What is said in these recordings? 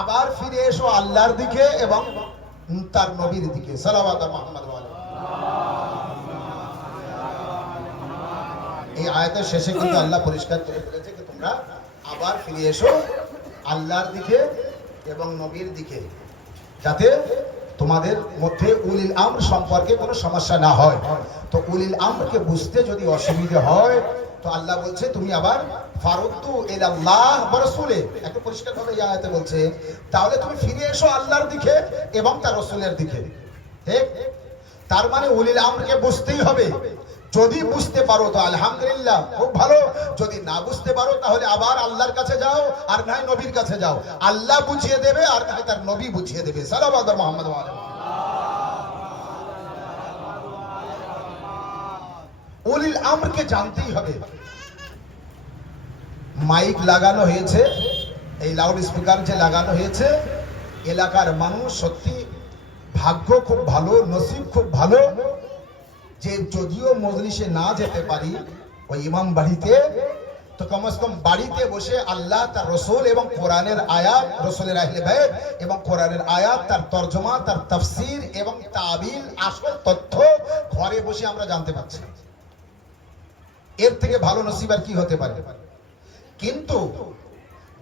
আবার ফিরে এসো আল্লাহর দিকে এবং তার নবীর দিকে। সালাওয়াত মুহাম্মদ ওয়া আলাইহি। এই আয়াতের শেষে কিন্তু আল্লাহ পরিষ্কার করে বলেছে যে তোমরা আবার ফিরে এসো আল্লাহর দিকে এবং নবীর দিকে, যাতে তোমাদের মধ্যে উলিল আমর সম্পর্কে কোনো সমস্যা না হয়। তো উলিল আমরকে বুঝতে যদি অসুবিধা হয় তো আল্লাহ বলছে তুমি আবার ফারুদ্দু ইলাল্লাহ ওয়া রাসূলে, একটু পরিষ্কার ভাবে এই আয়াতে বলছে তাহলে তুমি ফিরে এসো আল্লাহর দিকে এবং তার রাসূলের দিকে। ঠিক? তার মানে উলিল আমরকে বুঝতেই হবে। যদি বুঝতে পারো তো আলহামদুলিল্লাহ, খুব ভালো। যদি না বুঝতে পারো তাহলে আবার আল্লাহর কাছে যাও, আর নয় নবীর কাছে যাও। আল্লাহ বুঝিয়ে দেবে আর নয় তার নবী বুঝিয়ে দেবে। সালাওয়াত মুহাম্মদ ওয়া আলাইহি। উলিল আমরকে জানতেই হবে। মাইক লাগানো হয়েছে, এই লাউড স্পিকার যে লাগানো হয়েছে, এলাকার মানুষ সত্যি ভাগ্য খুব ভালো, নসিব খুব ভালো যে যদিও মজলিসে না যেতে পারি ওই ইমাম বাড়িতে, তো কমসে কম বাড়িতে বসে আল্লাহ, তার রসুল এবং কোরআনের আয়াত, রসুলের আহলে বাইত এবং কোরআনের আয়াত, তার তরজমা, তার তাফসীর এবং তাবিল, আসল তথ্য ঘরে বসে আমরা জানতে পারছি। এর থেকে ভালো নসিব আর কি হতে পারে? কিন্তু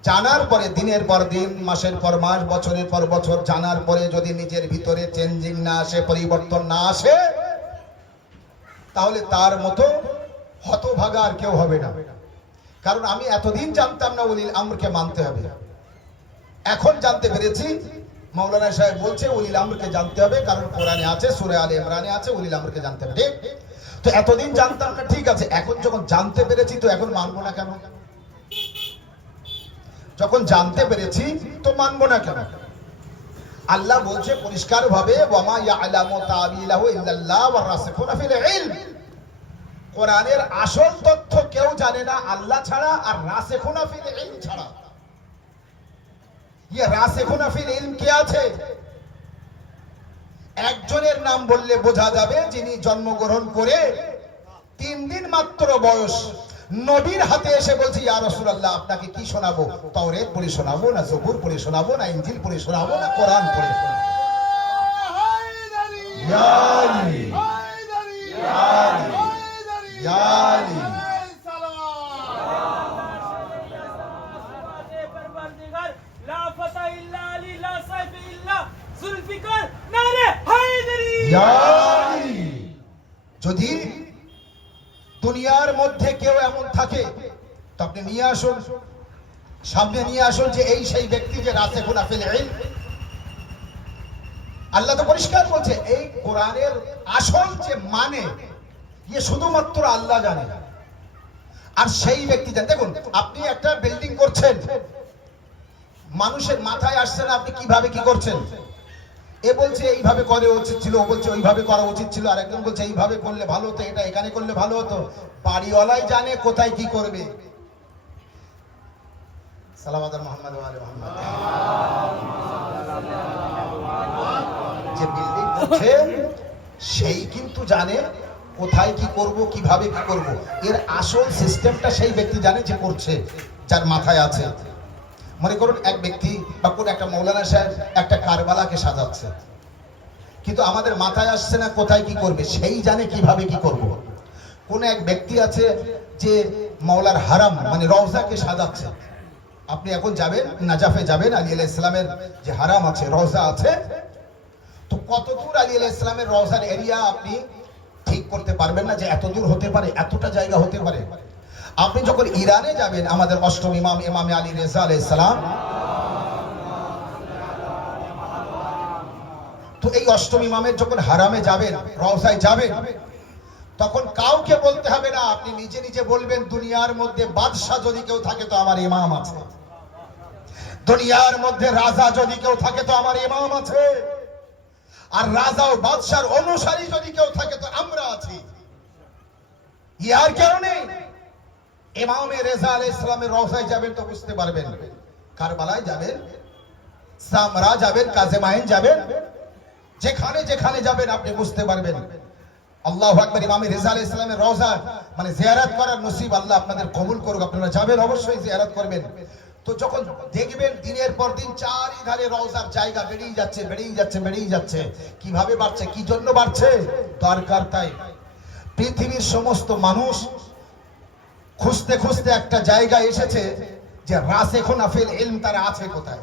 জানার পরে দিনের পর দিন, মাসের পর মাস, বছরের পর বছর জানার পরে যদি নিজের ভিতরে চেঞ্জিং না আসে, পরিবর্তন না আসে, তাহলে তার মতো হতভাগা আর কেউ হবে না। কারণ আমি এতদিন জানতাম না উলিল আমরকে মানতে হবে, এখন জানতে পেরেছি। মাওলানা সাহেব বলছে উলিল আমরকে জানতে হবে, কারণ কোরআনে আছে, সূরা আলে ইমরানে আছে উলিল আমরকে জানতে হবে। ঠিক? তো এতদিন জানতাম না, ঠিক আছে, এখন যখন জানতে পেরেছি তো এখন মানবো না কেন? যখন জানতে পেরেছি তো মানবো না কেন? আল্লাহ বলছে পরিষ্কার ভাবে ওয়ামা ইয়ালামু তাবিলাহু ইল্লাল্লাহ ওয়া রাসিখুনা ফিল ইলম। কোরআনের আসল তথ্য কেউ জানে না আল্লাহ ছাড়া, আর রাসিখুনা ফিল ইলম ছাড়া। ये রাসিখুনা ফিল ইলম কে আছে? একজনের নাম বললে বোঝা যাবে যিনি জন্মগ্রহণ করে 3 দিন মাত্র বয়স, নবীর হাতে এসে বলছি ইয়া রাসূলুল্লাহ আপনাকে কি শোনাবো? তাওরাত পড়ে শোনাবো না জবুর পড়ে শোনাবো না ইনজিল পড়ে শোনাবো না কোরআন পড়ে শোনাবো? ইয়া আলী ইয়া আলী ইয়া আলী। লা ফাতা ইল্লা আলী লা সাইফ ইল্লা জুলফিকার নারে হায়দারি। ইয়া আলী। যদি দুনিয়ার মধ্যে কেউ এমন থাকে তো আপনি নিয়ে আসুন, সামনে নিয়ে আসুন যে এই সেই ব্যক্তি যে রাসিখুনা ফিল ইলম। আল্লাহ তো পরিষ্কার বলছে এই কোরআনের আসল যে মানে ये শুধুমাত্র আল্লাহ জানে, আর সেই ব্যক্তি জানে। দেখুন আপনি একটা বিল্ডিং করছেন, মানুষের মাথায় আসছে না আপনি কিভাবে কি করছেন। এ বলছে এইভাবে করে উচিত ছিল, ও বলছে ওইভাবে করা উচিত ছিল, আর একজন বলছে এইভাবে করলে ভালো হতো, এটা এখানে করলে ভালো হতো। বাড়িওয়ালাই জানে কোথায় কি করবে। সালাওয়াত মুহাম্মদ ওয়া আলি মুহাম্মদ। যে বিল্ডিং করছে সেই কিন্তু জানে কোথায় কি করব, কিভাবে কি করব। এর আসল সিস্টেমটা সেই ব্যক্তি জানে যে করছে, যার মাথায় আছে। মনে করুন এক ব্যক্তি বা কোন একটা মৌলানা সাহেব একটা কারবালাকে সাজাচ্ছে, কিন্তু আমাদের মাথায় আসছে না কোথায় কি করবে, সেই জানে কিভাবে কি করব। কোন এক ব্যক্তি আছে যে মাওলার হারাম মানে রওজাকে সাজাচ্ছে, আপনি এখন যাবেন নাজাফে যাবেন, আলী আলাইহিস সালামের যে হারাম আছে, রওজা আছে, তো কতদূর আলী আলাইহিস সালামের রওজার এরিয়া আপনি ঠিক করতে পারবেন না যে এত দূর হতে পারে, এতটা জায়গা হতে পারে। আপনি যখন ইরানে যাবেন, আমাদের অষ্টম ইমাম ইমামে আলী রেজা আলাইহিস সালাম, তো এই অষ্টম ইমামের যখন হারামে যাবেন, রওজায় যাবেন, তখন কাউকে বলতে হবে না, আপনি নিজে নিজে বলবেন দুনিয়ার মধ্যে বাদশা যদি কেউ থাকে তো আমার ইমাম আছে, দুনিয়ার মধ্যে রাজা যদি কেউ থাকে তো আমার ইমাম আছে, আর রাজা ও বাদশার অনুসারী যদি কেউ থাকে তো আমরা আছি। ইয়ার কেউ নেই। ইমামে রেজা আলাইহিস সালামের রওজায় যাবেন তো বুঝতে পারবেন, কারবালায় যাবেন, সামরা যাবেন, কাজেমাইন যাবেন, যেখানে যেখানে যাবেন আপনি বুঝতে পারবেন। আল্লাহু আকবার। ইমামে রেজা আলাইহিস সালামের রওজা মানে জিয়ারত করার নসিব আল্লাহ আপনাদের কবুল করুক। আপনারা যাবেন, অবশ্যই জিয়ারত করবেন। তো যখন দেখবেন দিনের পর দিন চারিধারে রওজার জায়গা বেড়েই যাচ্ছে বেড়েই যাচ্ছে বেড়েই যাচ্ছে, কিভাবে বাড়ছে, কি জন্য বাড়ছে? দরকার তাই। পৃথিবীর সমস্ত মানুষ খুঁজতে খুঁজতে একটা জায়গায় এসেছে যে রাসিখুন ফিল ইলম তারা আছে কোথায়,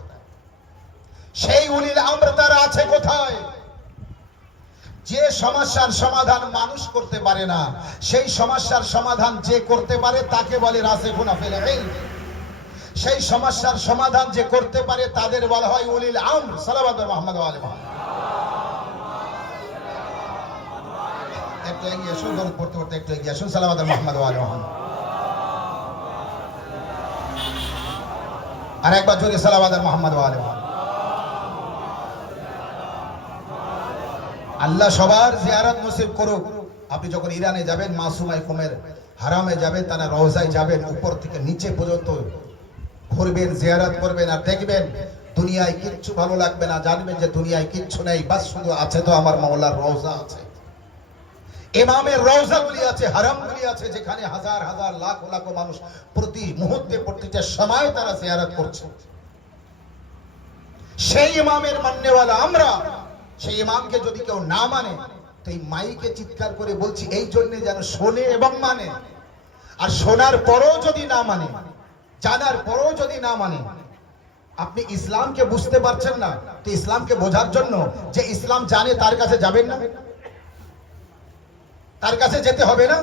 সেই উলিল আমর তারা আছে কোথায়? যে সমস্যার সমাধান মানুষ করতে পারে না, সেই সমস্যার সমাধান যে করতে পারে তাকে বলে রাসিখুন ফিল ইলম। সেই সমস্যার সমাধান যে করতে পারে তাদের বলা হয় উলিল আমর। সালাওয়াত মুহাম্মদ ওয়া আলি মুহাম্মদ। একটু এগিয়ে আসুন, দরুদ পড়তে পড়তে একটু এগিয়ে আসুন। সালাওয়াত মুহাম্মদ ওয়া আলি মুহাম্মদ। আর একবার জোরে সালাওয়াত মুহাম্মদ ওয়া আলি মুহাম্মদ। আল্লাহ সবার জিয়ারত নসিব করুক। আপনি যখন ইরানে যাবেন, মাসুমায়ে কুমের হারামে যাবেন, তারা রওজায় যাবেন, উপর থেকে নিচে পর্যন্ত ঘুরবেন, জিয়ারত করবেন, আর দেখবেন দুনিয়ায় কিচ্ছু ভালো লাগবে না, জানবেন যে দুনিয়ায় কিচ্ছু নেই, বাস শুধু আছে তো আমার মাওলার রওজা আছে, ইমামের রওজাগুলি আছে, হারামগুলি আছে, যেখানে হাজার হাজার লাখ লাখ মানুষ প্রতি মুহূর্তে প্রতিটা সময় তারা জিয়ারত করছে। সেই ইমামের মাননেওয়ালা আমরা। সেই ইমামকে যদি কেউ না মানে, তো এই মাইকে চিৎকার করে বলছি এই জন্য যেন শোনে এবং মানে। আর শোনার পরও যদি না মানে, জানার পরও যদি না মানে, আপনি ইসলামকে বুঝতে পারছেন না, তো ইসলামকে বোঝার জন্য যে ইসলাম জানে তার কাছে যাবেন না? তার কাছে যেতে হবে না?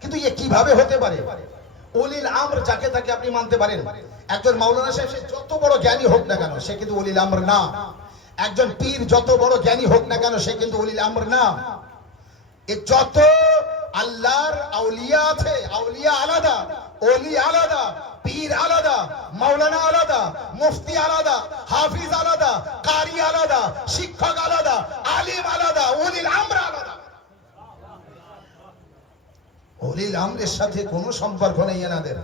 কিন্তু এ কিভাবে হতে পারে? উলিল আমর যাকে তাকে আপনি মানতে পারেন। একজন মাওলানা সাহেব সে যত বড় জ্ঞানী হোক না কেন, সে কিন্তু উলিল আমর না। একজন পীর যত বড় জ্ঞানী হোক না কেন, সে কিন্তু উলিল আমর না। এ যত আল্লাহর আউলিয়া আছে, আউলিয়া আলাদা, ওলি আলাদা, পীর আলাদা, মাওলানা আলাদা, মুফতি আলাদা, হাফিজ আলাদা, কারি আলাদা, শিক্ষক আলাদা, আলিম আলাদা, উলিল আমর আলাদা। উলিল আমরের সাথে কোনো সম্পর্ক নেই এনাদের।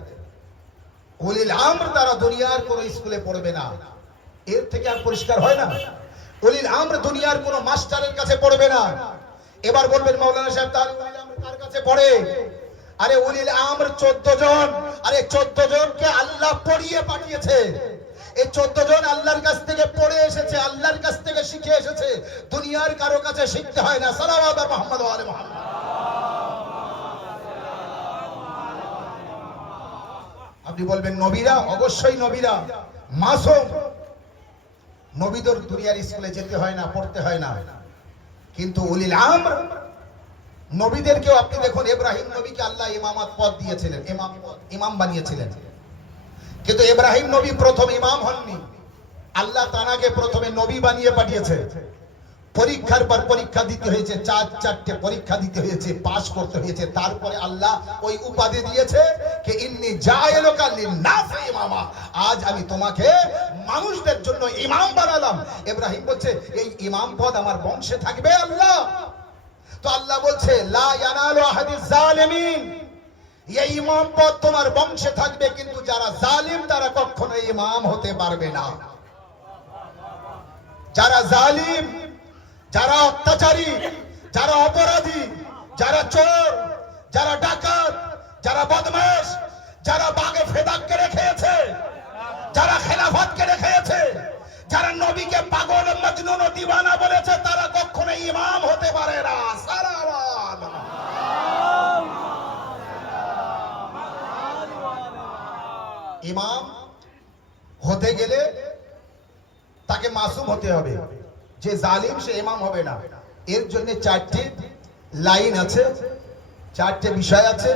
উলিল আমর তারা দুনিয়ার কোনো স্কুলে পড়বে না। এর থেকে আর পরিষ্কার হয় না? উলিল আমর দুনিয়ার কোনো মাস্টারের কাছে পড়বে না। এবার বলবেন মাওলানা সাহেব তাহলে উলিল আমর কার কাছে পড়ে? আরে উলিল আমর 14 জন। আরে 14 জনকে আল্লাহ পড়িয়ে পাঠিয়েছে। এই 14 জন আল্লাহর কাছ থেকে পড়ে এসেছে, আল্লাহর কাছ থেকে শিখে এসেছে, দুনিয়ার কারো কাছে শিখতে হয় না। সালাওয়াত মুহাম্মদ ওয়া আলি মুহাম্মদ। আপনি বলবেন নবীরা, অবশ্যই নবীরা মাসুম, নবীদের দুনিয়ার স্কুলে যেতে হয় না, পড়তে হয় না। কিন্তু উলিল আমর নবীদেরকেও আপনি দেখুন, ইব্রাহিম নবীকে আল্লাহ ইমামত পদ দিয়েছিলেন, ইমাম বানিয়েছিলেন, কিন্তু ইব্রাহিম নবী প্রথম ইমাম হননি। আল্লাহ তাআলাকে প্রথমে নবী বানিয়ে পাঠিয়েছে। পরীক্ষার পর পরীক্ষা দিতে হয়েছে, চারটে পরীক্ষা দিতে হয়েছে, পাস করতে হয়েছে, তারপরে আল্লাহ ওই উপাধি দিয়েছে যে ইন্নী জাইলুকা লিন-নাসি ইমামা, আজ আমি তোমাকে মানুষদের জন্য ইমাম বানালাম। ইব্রাহিম বলছে এই ইমাম পদ আমার বংশে থাকবে আল্লাহ। তো আল্লাহ বলছে লা ইয়ানালু আহাদিজ জালিমিন, এই ইমাম পদ তোমার বংশে থাকবে, কিন্তু যারা জালিম তারা কখনো ইমাম হতে পারবে না। যারা জালিম, যারা অত্যাচারী, যারা অপরাধী, যারা চোর, যারা ডাকাত, যারা বদমাশ, যারা বাগে ফেদাককে রেখেছে, যারা খেলাফতকে রেখেছে, যারা নবীকে পাগল, মজনুন ও দিওয়ানা বলেছে, তারা কখনো ইমাম হতে পারে না। সালাওয়াত। ইমাম হতে গেলে তাকে মাসুম হতে হবে। যে জালিম সে ইমাম হবে না। এর জন্য 4টি লাইন আছে, 4টে বিষয় আছে।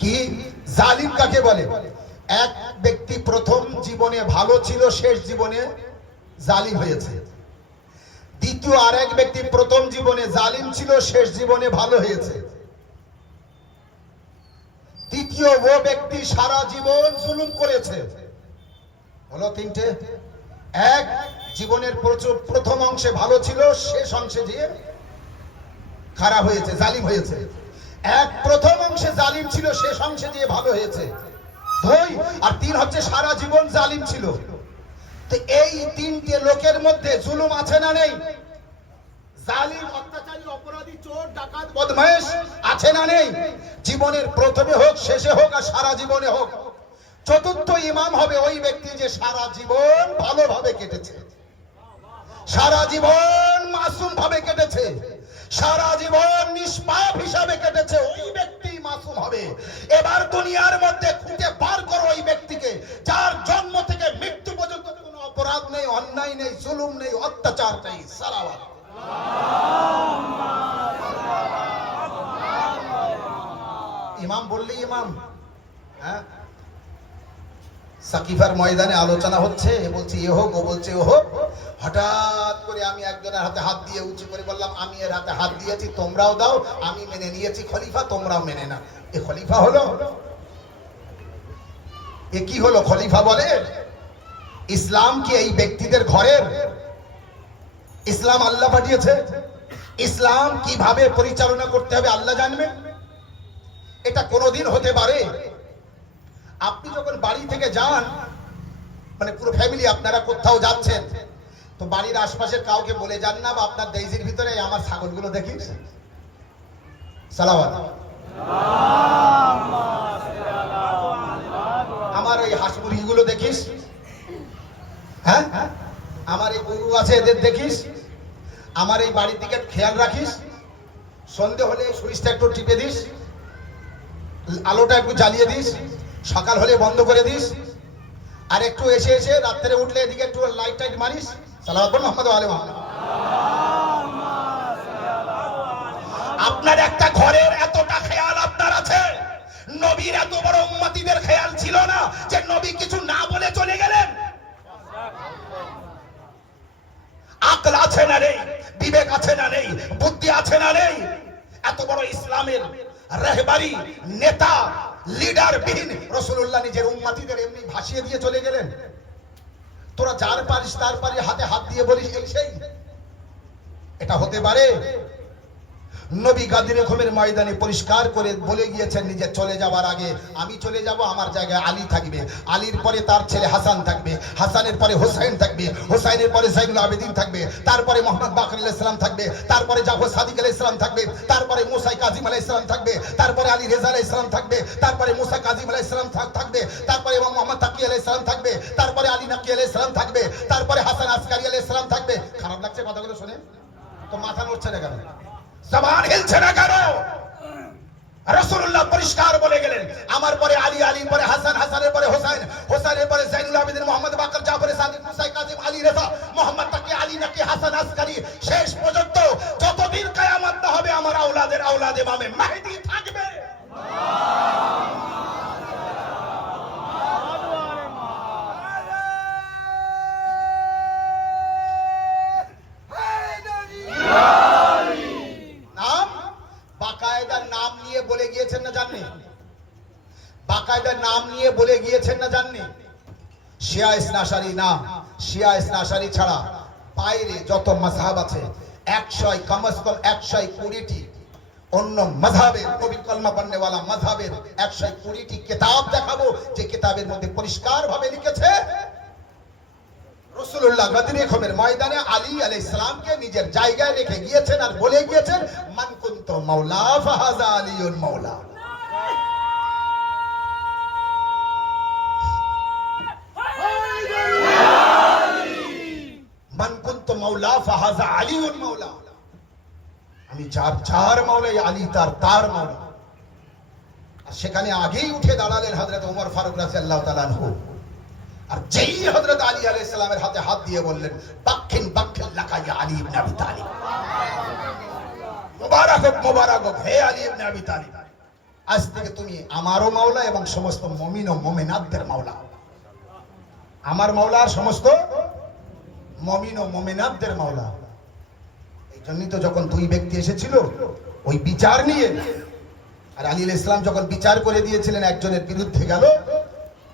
কি জালিম কাকে বলে? এক ব্যক্তি প্রথম জীবনে ভালো ছিল, শেষ জীবনে জালিম হয়েছে। দ্বিতীয় আরেক ব্যক্তি প্রথম জীবনে জালিম ছিল, শেষ জীবনে ভালো হয়েছে। তৃতীয় ও ব্যক্তি সারা জীবন জুলুম করেছে। হলো 3টে। এক, জীবনের প্রথম অংশে ভালো ছিল, শেষ অংশে গিয়ে খারাপ হয়েছে, জালিম হয়েছে। এক, প্রথম অংশে জালিম ছিল, শেষ অংশে গিয়ে ভালো হয়েছে। 2 আর 3 হচ্ছে সারা জীবন জালিম ছিল। তো এই 3টে লোকের মধ্যে জুলুম আছে না নেই? জালিম, অত্যাচারী, অপরাধী, চোর, ডাকাত, বদমাশ আছে না নেই? জীবনের প্রথমে হোক, শেষে হোক, আর সারা জীবনে হোক। চতুর্থ ইমাম হবে ওই ব্যক্তি যে সারা জীবন ভালোভাবে কেটেছে, সারা জীবন মাসুম ভাবে কেটেছে, সারা জীবন নিষ্পাপ হিসাবে কেটেছে, ওই ব্যক্তি মাসুম হবে। এবার দুনিয়ার মধ্যে খুঁজে বার করো ওই ব্যক্তিকে যার জন্ম থেকে মৃত্যু পর্যন্ত কোনো অপরাধ নেই, অন্যায় নেই, জুলুম নেই, অত্যাচার নেই। সালাওয়াত। ইমাম বললি ইমাম, হ্যাঁ, সাকিফার ময়দানে আলোচনা হচ্ছে, বলছি এ হোক, ও বলছে ও হোক। হঠাৎ করে আমি একজনের হাতে হাত দিয়ে উঁচু করে বললাম, আমি এর হাতে হাত দিয়েছি, তোমরাও দাও। আমি মেনে নিয়েছি খলিফা, তোমরাও মেনে না। এ খলিফা হলো? এ কি হলো খলিফা বলে? ইসলাম কি এই ব্যক্তিদের ঘরের? ইসলাম আল্লাহ পাঠিয়েছে। ইসলাম কিভাবে পরিচালনা করতে হবে আল্লাহ জানবেন। এটা কোনোদিন হতে পারে? আপনি যখন বাড়ি থেকে যান, মানে পুরো ফ্যামিলি আপনারা কোথাও যাচ্ছেন, তো বাড়ির আশপাশের কাউকে বলে যান না, বা আপনার দেইজির ভিতরে আমার ছাগলগুলো দেখিস, সালাওয়াত, আমার ওই হাঁস মুরগিগুলো দেখিস, হ্যাঁ, আমার এই গরু আছে এদের দেখিস, আমার এই বাড়ির দিকে খেয়াল রাখিস, সন্ধে হলে সুইচটা একটু টিপে দিস, আলোটা একটু জ্বালিয়ে দিস, সকাল হলে বন্ধ করে দিস, আর একটু এসে এসে রাত্রে উঠলে এদিকে একটু লাইট টাইট মারিস। সালাওয়াত বলুন মুহাম্মদ ওয়া আলি মুহাম্মদ। আপনার একটা ঘরের এতটা খেয়াল আপনার আছে, নবীর এত বড় উম্মতিদের খেয়াল ছিল না যে নবী কিছু না বলে চলে গেলেন? আকল আছে না নেই, বিবেক আছে না নেই, বুদ্ধি আছে না নেই? এত বড় ইসলামের রাহবারি, নেতা, লিডার বিহীন রাসূলুল্লাহ নিজের উম্মতিদের এমনি ভাসিয়ে দিয়ে চলে গেলেন। তোরা যার পারিস তার পারি হাতে হাত দিয়ে বলিস এই সেই? এটা হতে পারে? নবী গাদির রকমের ময়দানে পরিষ্কার করে বলে গিয়েছেন নিজে চলে যাওয়ার আগে, আমি চলে যাব, আমার জায়গায় আলী থাকবে, আলীর পরে তার ছেলে হাসান থাকবে, হাসানের পরে হোসাইন থাকবে, হোসাইনের পরে জাইনুল আবেদিন থাকবে, তারপরে মোহাম্মদ বাকর আলাইহিস সালাম থাকবে, তারপরে জাফর সাদিক আলাইহিস সালাম থাকবে, তারপরে মুসা কাজিম আলাইহিস সালাম থাকবে, তারপরে আলী রেজা আলাইহিস সালাম থাকবে, তারপরে মুসা কাজিম আলাইহিস সালাম থাকবে, তারপরে ইমাম মুহাম্মদ তাকি আলাইহিস সালাম থাকবে, তারপরে আলী নাকি আলাইহিস সালাম থাকবে, তারপরে হাসান আসকারি আলাইহিস সালাম থাকবে। খারাপ লাগছে কথাগুলো শুনে? তো মাথা নড়ছে না কেন? জবান হিলছে না কেন? রাসূলুল্লাহ পরিষ্কার বলে গেলেন, আমার পরে আলী, আলীর পরে হাসান, হাসানের পরে হোসাইন, হোসাইনের পরে জাইনুল আবেদিন, মোহাম্মদ বাকর, জাফর সাদিক, মুসা কাজিম, আলী রেজা, মোহাম্মদ তাকি, আলী নাকি, হাসান আসকারি, শেষ পর্যন্ত যতদিন কিয়ামত না হবে আমার আওলাদের আওলাদ ইমামে মেহেদী থাকবে। বলে গিয়েছেন না জাননি? বাকায়দা নাম নিয়ে বলে গিয়েছেন না জাননি? শিয়া ইসনাশারি নাম, শিয়া ইসনাশারি ছাড়া বাইরে যত মাযহাব আছে 100 কমস কম 120টি অন্য মাযহাবের নবী কলমা পড়নেওয়ালা মাযহাবের 120টি কিতাব দেখাবো, যে কিতাবের মধ্যে পরিষ্কার ভাবে লিখেছে রাসূলুল্লাহ গাদির রকমের ময়দানে আলী আলাইহিস সালামকে নিজের জায়গায় রেখে গিয়েছেন আর বলে গিয়েছেন মান কুনতু মাওলা ফাহাযা আলিয়ুল মাওলা। মান কুনতু মাওলা ফাহাযা আলিয়ুল মাওলা। আমি যার মাওলা, আলী তার মাওলা। আর সেখানে আগেই উঠে দাঁড়ালেন হযরত ওমর ফারুক রাদিয়াল্লাহু তাআলা আনহু। আর যেই হযরত আলী আলাইহিস সালামের হাতে হাত দিয়ে বললেন বাক্কিন বাক্কিন লাকা ইয়া আলী ইবনে আবি তালিব, মুবারক হোক হে আলী ইবনে আবি তালিব, আজ থেকে তুমি আমারও মাওলা এবং সমস্ত মুমিন ও মুমিনাতদের মাওলা। আমার মাওলা আর সমস্ত মুমিন ও মুমিনাতদের মাওলা। এই জন্যই তো যখন দুই ব্যক্তি এসেছিল ওই বিচার নিয়ে, আর আলী আলাইহিস সালাম যখন বিচার করে দিয়েছিলেন একজনের বিরুদ্ধে গেল,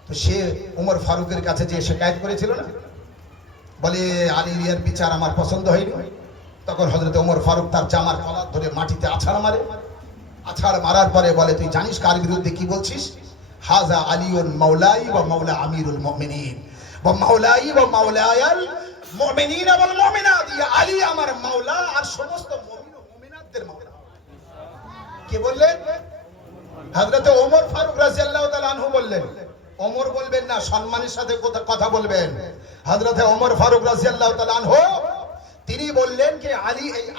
তো সে ওমর ফারুকের কাছে যে শিকায়ত করেছিল না, বলে আলীর বিচার আমার পছন্দ হয়নি। তখন হযরত ওমর ফারুক তার জামার কলার ধরে মাটিতে আছাড় মারে। আছাড় মারার পরে বলে তুই জানিস কার বিরুদ্ধে কি বলছিস? হাযা আলিউন মাওলাই ওয়া মাওলা আমিরুল মুমিনিন ওয়া মাওলাই ওয়া মাওলায়াল মুমিনিন ওয়াল মুমিনাত। আলী আমার মাওলা আর সমস্ত মুমিন ও মুমিনাতদের মাওলা। কে বললেন? হযরত ওমর ফারুক রাদিয়াল্লাহু তাআলা আনহু বললেন। ওমর বলবেন না, সম্মানের সাথে কথা বলবেন। হযরতে ওমর ফারুক রাদিয়াল্লাহু তাআলা আনহু তিনি বললেন যে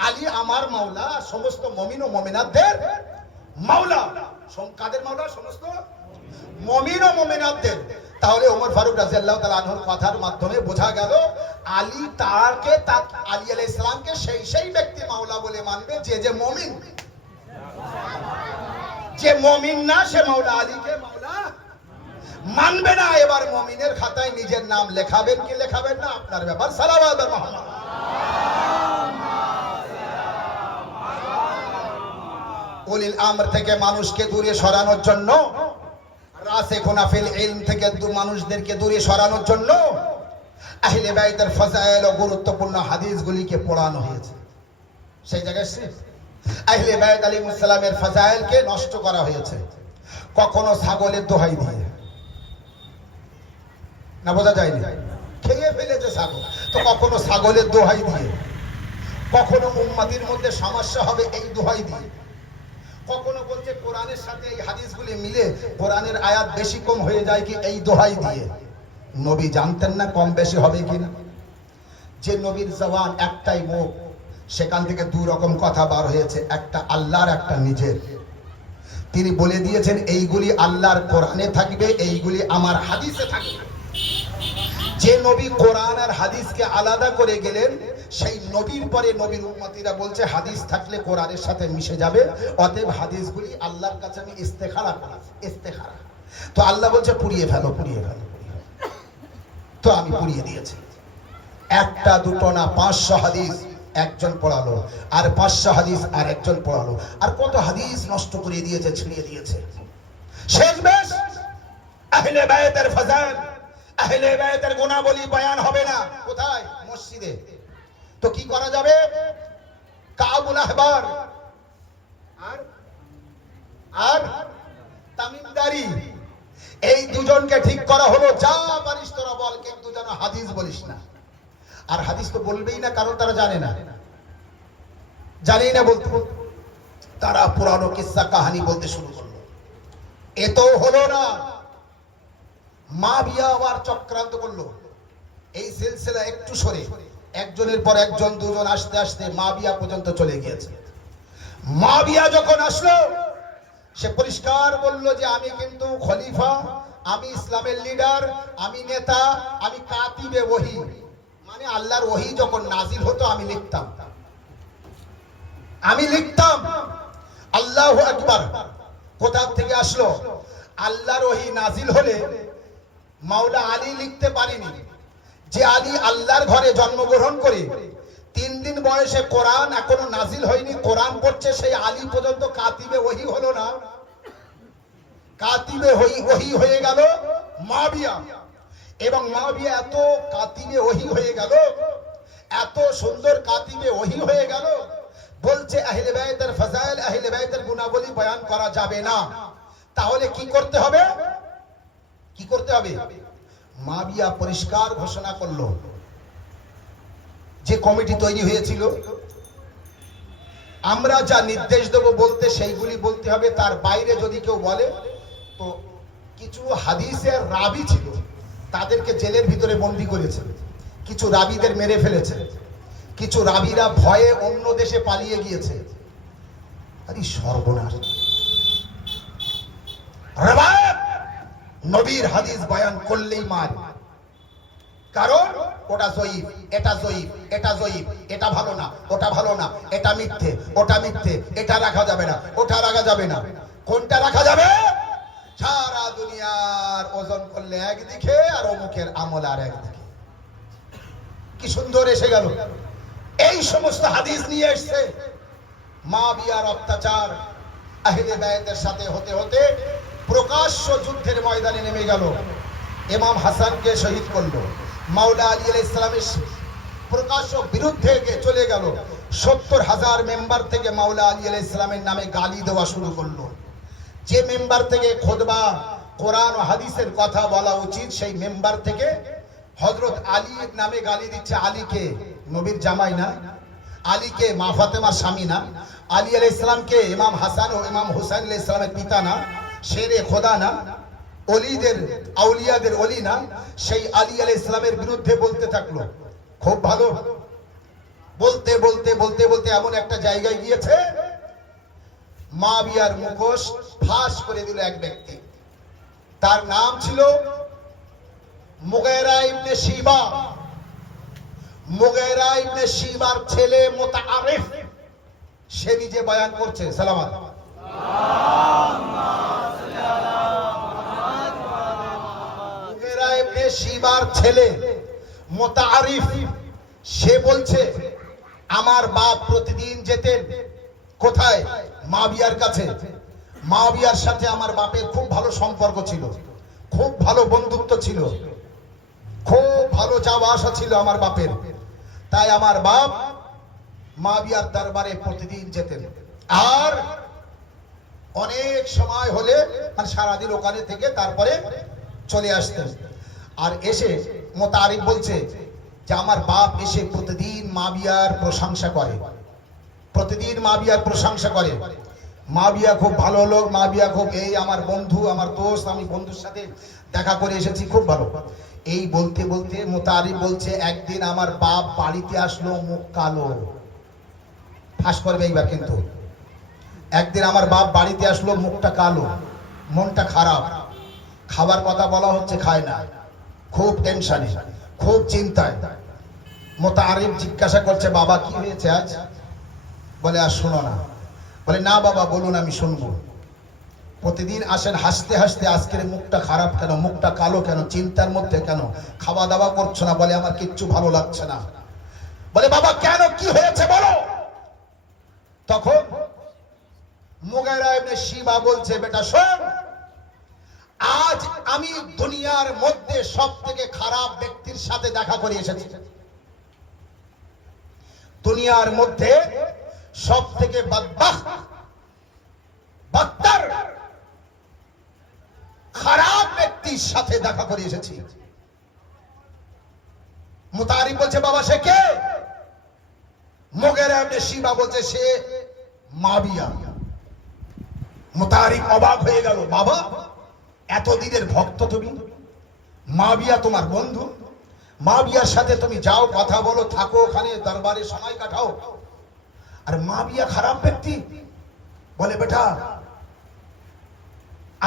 আলী আমার মাওলা, সমস্ত মুমিন ও মুমিনাতদের মাওলা। কাদের মাওলা? সমস্ত মুমিন ও মুমিনাতদের। তাহলে ওমর ফারুক রাদিয়াল্লাহু তাআলা আনহুর কথার মাধ্যমে বোঝা গেল আলী আলী আলাইহিস সালামকে সেই ব্যক্তি মাওলা বলে মানবে যে মুমিন। যে মুমিন না সে মাওলা আলীকে মাওলা মানবে না। এবার মুমিনের খাতায় নিজের নাম লেখাবেন কি লেখাবেন না আপনার ব্যাপার। সালাওয়াত মুহাম্মদ। উলিল আমর থেকে মানুষকে দূরে সরানোর জন্য, রাসিখুনা ফিল ইলম থেকে মানুষদেরকে দূরে সরানোর জন্য আহলে বাইতের ফাজাইল ও গুরুত্বপূর্ণ হাদিসগুলিকে পড়ানো হয়েছে। সেই জায়গায় আহলে বাইত আলাইহিস সালামের ফাজাইলকে নষ্ট করা হয়েছে। কখনো ছাগলের দোহাই দিয়ে, না বোঝা যায়নি, খেয়ে ফেলেছে ছাগল, তো কখনো ছাগলের দোহাই দিয়ে, কখনো উম্মতির মধ্যে সমস্যা হবে এই দোহাই দিয়ে, কখনো বলছে কোরআনের সাথে এই হাদিসগুলি মিলে কোরআনের আয়াত বেশি কম হয়ে যায় কি এই দোহাই দিয়ে। নবী জানতেন না কম বেশি হবে কিনা? যে নবীর জবান একটাই মুখ, সেখান থেকে দুই রকম কথা বার হয়েছে, একটা আল্লাহর একটা নিজের। তিনি বলে দিয়েছেন এইগুলি আল্লাহর কোরআনে থাকবে, এইগুলি আমার হাদিসে থাকবে। যে নবী কোরআন আর হাদিসকে আলাদা করে গেলেন, সেই নবীর পরে নবীর উম্মতিরা বলছে হাদিস থাকলে কোরআনের সাথে মিশে যাবে, অতএব হাদিসগুলি আল্লাহর কাছে আমি ইস্তেখারা করেছি। ইস্তেখারা তো আল্লাহ বলছে পুড়িয়ে ফেলো, পুড়িয়ে ফেলো। তো আমি পুড়িয়ে দিয়েছি। একটা দুটো না, 500 হাদিস একজন পড়ালো, আর 500 হাদিস আর একজন পড়ালো, আর কত হাদিস নষ্ট করে দিয়েছে, ছিড়িয়ে দিয়েছে। শেষমেশ আহলে বাইতের ফাজাইল, আহলে বাইতের গুণাবলী বয়ান হবে না। কোথায়? মসজিদে। তো কি করা যাবে? কাবুল আহবার আর তামিমদারি, এই দুজনকে ঠিক করা হলো। যা পারিস তোরা বল, কিন্তু যেন হাদিস বলিস না। আর হাদিস তো বলবেই না, কারণ তারা জানে না, জানেই না বলতে। তারা পুরানো কিস্সা কাহানি বলতে শুরু করলো। এত হলো না, মা বিয়া আবার চক্রান্ত করলো। এই সিলসিলা একটু সরে একজনের পর একজন, দুজন আসতে আসতে মা বিয়া পর্যন্ত চলে গিয়েছে। মা বিয়া যখন আসলো, সে পরিষ্কার বলল যে আমি কিন্তু খলিফা, আমি ইসলামের লিডার, আমি নেতা, আমি কাতিবে ওহী, মানে আল্লাহর ওহী যখন নাজিল হতো আমি লিখতাম, আল্লাহু আকবার। কোথা থেকে আসলো? আল্লাহর ওহী নাজিল হলে মাওলা আলী লিখতে পারেনি। যে আলী আল্লাহর ঘরে জন্মগ্রহণ করে 3 দিন বয়সে কোরআন এখনো নাজিল হয়নি, কোরআন পড়ছে, সেই আলী পর্যন্ত কাতিবে ওহী হলো না। কাতিবে ওহী হয়ে গেল মুআবিয়া। এবং মুআবিয়া এত কাতিবে ওহী হয়ে গেল, এত সুন্দর কাতিবে ওহী হয়ে গেল, বলছে আহলে বাইতের ফাজাইল, আহলে বাইতের গুণাবলী বয়ান করা যাবে না। তাহলে কি করতে হবে? কি করতে হবে? মুআবিয়া পরিষ্কার ঘোষণা করলো, যে কমিটি তৈরি হয়েছিল, আমরা যা নির্দেশ দেব বলতে সেইগুলি বলতে হবে। তার বাইরে যদি কেউ বলে, তো কিছু হাদিসের রাবি ছিল, তাদেরকে জেলের ভিতরে বন্দী করেছে, কিছু রাবিদের মেরে ফেলেছে, কিছু রাবিরা ভয়ে অন্য দেশে পালিয়ে গিয়েছে। আরে সর্বনাশ! নবীর হাদিস বয়ান করলেই মার, কারণ ওটা জয়ীফ, এটা জয়ীফ, এটা জয়ীফ, এটা ভালো না, ওটা ভালো না, এটা মিথ্যে, ওটা মিথ্যে, এটা রাখা যাবে না, ওটা রাখা যাবে না। কোনটা রাখা যাবে? সারা দুনিয়ার ওজন করলে একদিকে, আর অমুকের আমল আর একদিকে। কি সুন্দর এসে গেল! এই সমস্ত হাদিস নিয়ে এসছে। মুআবিয়ার অত্যাচার আহলে বাইতের সাথে হতে হতে প্রকাশ্য যুদ্ধের ময়দানে নেমে গেল। ইমাম হাসানকে শহীদ করলো, মাওলা আলী আলাইহিস সালামের প্রকাশ্য বিরুদ্ধে চলে গেল। 70,000 মেম্বার থেকে মাওলা আলী আলাইহিস সালামের নামে গালি দেওয়া শুরু করলো। যে মেম্বার থেকে খুতবা, কোরআন ও হাদিসের কথা বলা উচিত, সেই মেম্বার থেকে হযরত আলীর নামে গালি দিচ্ছে। আলীকে নবীর জামাই না, আলীকে মা ফাতেমার স্বামী না, আলী আলাইহিস সালামকে ইমাম হাসান ও ইমাম হুসাইন আলাইহিস সালামের পিতা না, শেরে খোদা না, অলিদের আউলিয়াদের অলি না, সেই আলী আলাইহিস সালামের বিরুদ্ধে বলতে থাকলো। খুব ভালো বলতে বলতে বলতে বলতে এমন একটা জায়গায় গিয়েছে, মুআবিয়ার মুখোশ ফাঁস করে দিল এক ব্যক্তি। তার নাম ছিল মুগীরা ইবনে শিবা। মুগীরা ইবনে শিবার ছেলে মুতাআরিফ, সে নিজে বয়ান করছে। সালামাত। মুগীরা ইবনে শিবার ছেলে মুতাআরিফ, সে বলছে আমার বাপ প্রতিদিন যেতেন কোথায়? মুআবিয়ার কাছে। মুআবিয়ার সাথে আমার বাপের খুব ভালো সম্পর্ক ছিল, খুব ভালো বন্ধুত্ব ছিল, খুব ভালো যাওয়া আসা ছিল আমার বাপের। তাই আমার বাপ মুআবিয়ার দরবারে প্রতিদিন যেতেন। আর অনেক সময় হলে মানে সারাদিন ওখানে থেকে তারপরে চলে আসতেন। আর এসে মুতাআরিফ বলছে যে আমার বাপ এসে প্রতিদিন মুআবিয়ার প্রশংসা করে, প্রতিদিন মুআবিয়ার প্রশংসা করে। মুআবিয়া খুব ভালো লোক, মুআবিয়া খুব এই আমার বন্ধু, আমার দোস্ত, আমি বন্ধুর সাথে দেখা করে এসেছি, খুব ভালো। এই বলতে বলতে মুতাআরিফ বলছে একদিন আমার বাপ বাড়িতে আসলো, মুখ কালো। ফাঁস করবে এইবার কিন্তু। একদিন আমার বাপ বাড়িতে আসলো, মুখটা কালো, মনটা খারাপ, খাবার কথা বলা হচ্ছে খায় না, খুব টেনশনে, খুব চিন্তায়। মুতাআরিফ জিজ্ঞাসা করছে বাবা কি হয়েছে আজ? বলে আর শোনো না। বলে না বাবা বলুন, আমি শুনবো। প্রতিদিন আসেন হাসতে হাসতে, আজকের মুখটা খারাপ কেন, মুখটা কালো কেন, চিন্তার মধ্যে কেন, খাওয়া দাওয়া করছো না? বলে আমার কিচ্ছু ভালো লাগছে না। বলে বাবা কেন, কি হয়েছে বলো? তখন মুগীরা ইবনে শিবা বলছে বেটা শোন, আজ আমি দুনিয়ার মধ্যে সবথেকে খারাপ ব্যক্তির সাথে দেখা করে এসেছি। দুনিয়ার মধ্যে সবথেকে বদবখত, বদতর, খারাপ ব্যক্তির সাথে দেখা করে এসেছি। মুতাআরিফ বলছে বাবা সে কে? মুগীরা ইবনে শিবা বলছে সে মুআবিয়া। মুতাআরিফ অবাক হয়ে গেল, বাবা এতদিনের ভক্ত তুমি, মুআবিয়া তোমার বন্ধু, মুআবিয়ার সাথে তুমি যাও, কথা বলো, থাকো ওখানে, দরবারে সময় কাটাও, আর মুআবিয়া খারাপ ব্যক্তি? বলে বেটা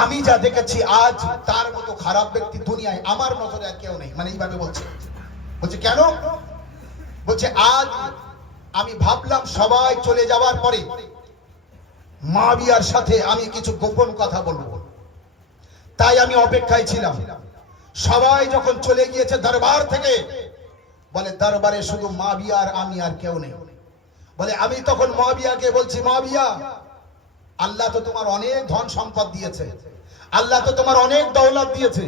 আমি যা দেখেছি আজ তার মতো খারাপ ব্যক্তি দুনিয়ায় আমার নজরে আর কেউ নেই। মানে এইভাবে বলছে। বলছে কেন? বলছে আজ আমি ভাবলাম সবাই চলে যাওয়ার পরে মুআবিয়ার সাথে আমি কিছু গোপন কথা বলবো, তাই আমি অপেক্ষায় ছিলাম। সবাই যখন চলে গিয়েছে দরবার থেকে, বলে দরবারে শুধু মুআবিয়া আর আমি, আর কেউ নেই। বলে আমি তখন মুআবিয়াকে বলছি মুআবিয়া আল্লাহ তো তোমার অনেক ধন সম্পদ দিয়েছে, আল্লাহ তো তোমার অনেক দৌলত দিয়েছে,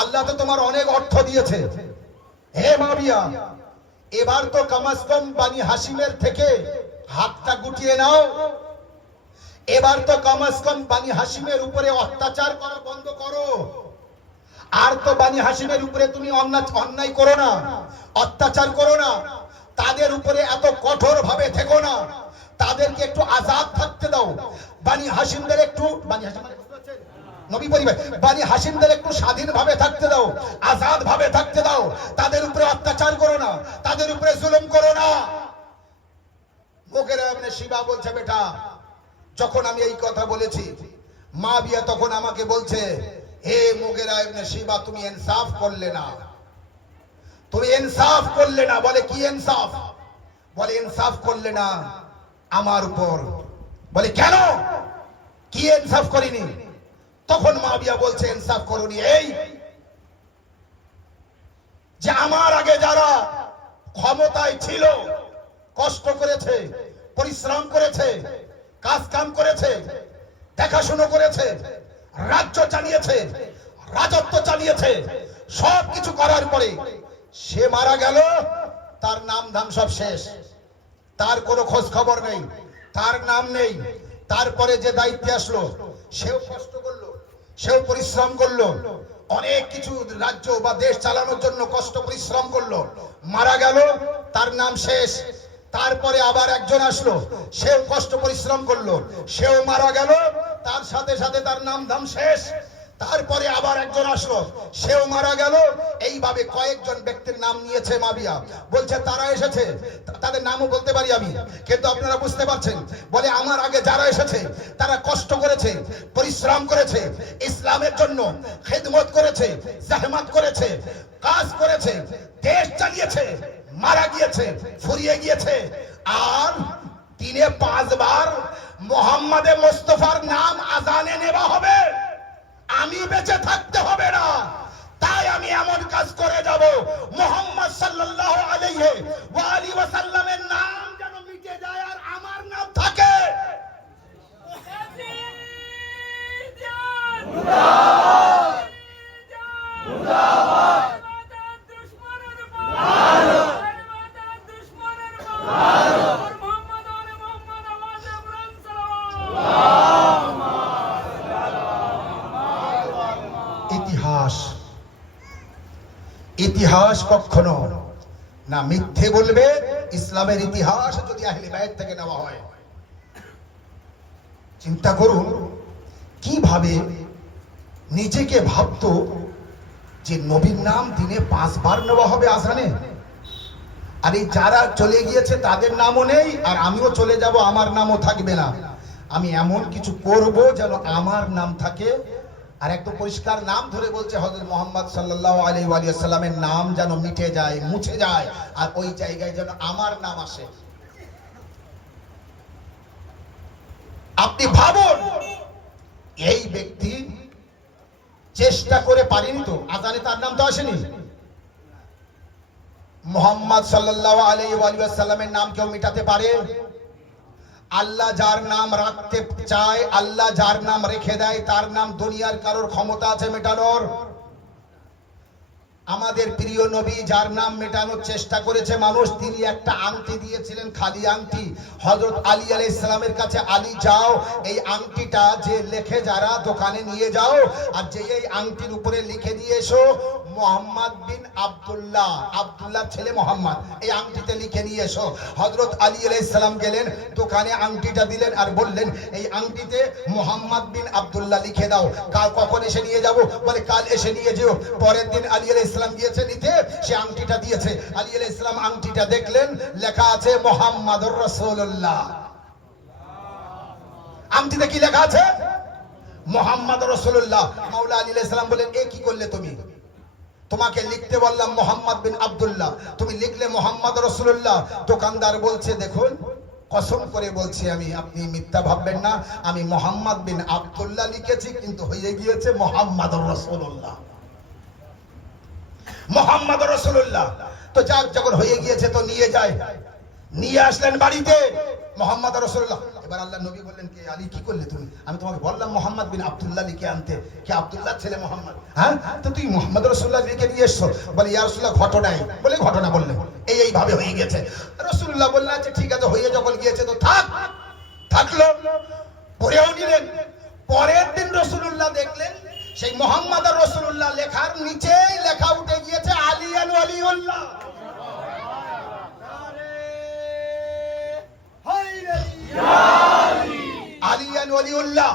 আল্লাহ তো তোমার অনেক অর্থ দিয়েছে। হে মুআবিয়া এবার তো কমস কম বানি হাশিমের থেকে হাতটা গুটিয়ে নাও, এবার তো কমস কম বানি হাশিমের উপরে অত্যাচার করা বন্ধ করো। আর তো বানি হাশিমের উপরে তুমি অন্যায় করো না, অত্যাচার করো না, তাদের উপরে এত কঠোর ভাবে থেকো না, তাদেরকে একটু আজাদ থাকতে দাও। বানি হাশিমদের একটু, বানি হাশিম নবী পরিবার, বানি হাশিমদের একটু স্বাধীন ভাবে থাকতে দাও, আজাদ ভাবে থাকতে দাও, তাদের উপরে অত্যাচার করো না, তাদের উপরে জুলুম করো না। মুগীরা ইবনে শিবা বলছে বেটা যখন আমি এই কথা বলেছি, মুআবিয়া তখন আমাকে বলছে হে মুগীরা ইবনে শিবা তুমি ইনসাফ করলে না, তুমি ইনসাফ করলে না। বলে কি ইনসাফ? বলে ইনসাফ করলে না আমার উপর। বলে কেন, কি ইনসাফ করিনি? তখন মুআবিয়া বলছে ইনসাফ করনি এই যে আমার আগে যারা ক্ষমতায় ছিল, কষ্ট করেছে, পরিশ্রম করেছে, কাজ কাম করেছে, দেখাশোনা করেছে, রাজ্য চালিয়েছে, রাজত্ব চালিয়েছে, সব কিছু করার পরে সে মারা গেল, তার নাম ধাম সব শেষ, তার কোনো খোঁজ খবর নেই, তার নাম নেই। তারপরে যে দায়িত্বে আসলো সেও কষ্ট করলো, সেও পরিশ্রম করলো, অনেক কিছু রাজ্য বা দেশ চালানোর জন্য কষ্ট পরিশ্রম করলো, মারা গেল, তার নাম শেষ। তারপরে আবার একজন আসলো, সেও কষ্ট পরিশ্রম করলো, সেও মারা গেল, তার সাথে সাথে তার নাম ধাম শেষ। তারপরে আবার একজন আসলো, সেও মারা গেল। এইভাবে কয়েকজন ব্যক্তির নাম নিয়েছে মাবিয়া, বলছে তারা এসেছে, তাদের নামও বলতে পারি আমি, কিন্তু আপনারা বুঝতে পারছেন। বলে আমার আগে যারা এসেছে তারা কষ্ট করেছে, পরিশ্রম করেছে, ইসলামের জন্য খেদমত করেছে, জাহমাত করেছে, কাজ করেছে, দেশ চালিয়েছে, মারা গিয়েছে, ফুরিয়ে গিয়েছে। আর দিনে 5 বার মোহাম্মদে মোস্তফার নাম আজানে নেওয়া হবে, আমি বেঁচে থাকতে হবে না। তাই আমি এমন কাজ করে যাব, মুহাম্মদ সাল্লাল্লাহু আলাইহি ওয়া আলিহি ওয়াসাল্লামের নাম যেন মিটে যায় আর আমার নাম থাকে। ইতিহাস কখনো না মিথ্যে বলবে। ইসলামের ইতিহাস যদি আহলে বাইত থেকে নেওয়া হয়, চিন্তা করুন কিভাবে নিজেকে ভাবতো যে নবীর নাম দিনে 5 বার নেওয়া হবে আজানে। আর এই যারা চলে গিয়েছে তাদের নামও নেই, আর আমিও চলে যাব, আমার নামও থাকবে না। আমি এমন কিছু করব যেন আমার নাম থাকে। আর একদম পরিষ্কার নাম ধরে বলছে হযরত মুহাম্মদ সাল্লাল্লাহু আলাইহি ওয়া সাল্লামের নাম যেন মিটে যায়, মুছে যায়, আর ওই জায়গায় যেন আমার নাম আসে। আপনি ভাবুন, এই ব্যক্তি চেষ্টা করে পারেনি তো, আজানে তার নাম তো আসেনি। মুহাম্মদ সাল্লাল্লাহু আলাইহি ওয়া সাল্লামের নাম কেউ মিটাতে পারে? আল্লাহ যার নাম রাখতে চায়, আল্লাহ যার নাম রেখে দেয়, তার নাম দুনিয়ার কারোর ক্ষমতা আছে মেটানোর? আমাদের প্রিয় নবী যার নাম মেটানোর চেষ্টা করেছে মানুষ, তিনি একটা আংটি দিয়েছিলেন, খালি আংটি। হযরত আলী আলাইহিস সালামের কাছে, আলী যাও এই আংটিটা যে লেখে যারা দোকানে নিয়ে যাও, আর যে এই আংটির উপরে লিখে দিয়ে এসো মোহাম্মদ বিন আব্দুল্লাহ, আব্দুল্লাহ ছেলে মোহাম্মদ, এই আংটিতে লিখে নিয়ে এসো। হযরত আলী আলাইহিস সালাম গেলেন দোকানে, আংটিটা দিলেন আর বললেন এই আংটিতে মোহাম্মদ বিন আব্দুল্লাহ লিখে দাও। কাল কখন এসে নিয়ে যাব? বলে কাল এসে নিয়ে যেও। পরের দিন আলী আলাইহিস সালাম গিয়েছে নিতে, সে আংটিটা দিয়েছে। আলী আলাইহিস সালাম আংটিটা দেখলেন, লেখা আছে মুহাম্মাদুর রাসূলুল্লাহ। আংটিতে কি লেখা আছে? মুহাম্মাদুর রাসূলুল্লাহ। মাওলা আলী আলাইহিস সালাম বলেন, এ কি করলে তুমি? তোমাকে লিখতে বললাম মোহাম্মদ বিন আব্দুল্লাহ, তুমি লিখলে মোহাম্মদ রাসূলুল্লাহ। দোকানদার বলছে, দেখুন কসম করে বলছি আমি, আপনি মিথ্যা ভাববেন না, আমি মোহাম্মদ বিন আব্দুল্লাহ লিখেছি, কিন্তু হয়ে গিয়েছে মোহাম্মদুর রাসূলুল্লাহ। মোহাম্মদুর রাসূলুল্লাহ। তো যাক, যখন হয়ে গিয়েছে তো নিয়ে যায়। নিয়ে আসলেন বাড়িতে মোহাম্মদ রাসূলুল্লাহ। এবার আল্লাহ নবী বললেন, কে আলী কি করলে তুমি? আমি তোমাকে বললাম মোহাম্মদ বিন আব্দুল্লাহ লিখে আনতে, কে আব্দুল্লাহ ছেলে মোহাম্মদ। হ্যাঁ, তো তুই মোহাম্মদ রাসূলুল্লাহ লিখে নিয়ে এসছো। বলে ইয়া রাসূলুল্লাহ ঘটনাই, বলে ঘটনা বললেন এইভাবে হয়ে গেছে। রাসূলুল্লাহ বললেন, আচ্ছা ঠিক আছে, হয়ে যখন গিয়েছে তো থাক। থাকলো, পরেও নিলেন। পরের দিন রাসূলুল্লাহ দেখলেন সেই মোহাম্মদ রাসূলুল্লাহ লেখার নিচেই লেখা উঠে গিয়েছে আলিয়ান ওয়ালিউল্লাহ। আলিয়ান ওয়ালিউল্লাহ।